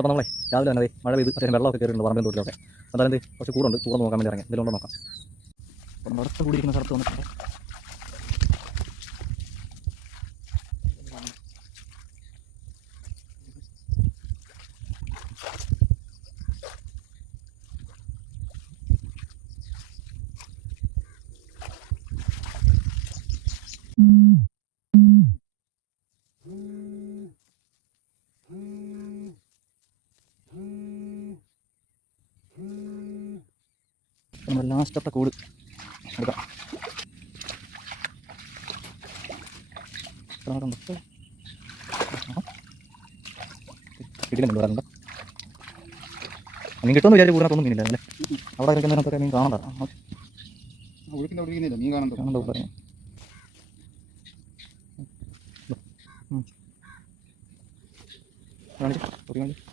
അപ്പോൾ നമ്മളെ രാവിലെ തന്നെ മഴ പെയ്ത് അത്യാവശ്യം വെള്ളമൊക്കെ കയറിയിട്ടുണ്ട് പറമ്പിൻ തൊട്ടിലൊക്കെ. എന്തായാലും കുറച്ച് കൂടുണ്ട്, കൂടെ നോക്കാൻ വേണ്ടി ഇറങ്ങി. ഇതിലുണ്ടോ നോക്കാം. അപ്പോൾ നമ്മൾ അടുത്ത് കൂടിയിരിക്കുന്ന സ്ഥലത്ത് വന്നിട്ടുണ്ട്. നമ്മൾ ലാസ്റ്റത്തെ കൂട് എടുക്കാം. കിട്ടിയില്ല വരണ്ട. മീൻ കിട്ടുമെന്ന് വിചാരിച്ച് കൂടാത്തൊന്നും മീനില്ല അല്ലേ? അവിടെ കഴിക്കുന്നതിനകത്തൊക്കെ മീൻ കാണണ്ട. മീൻ കാണാൻ പറയാം. കാണിച്ചു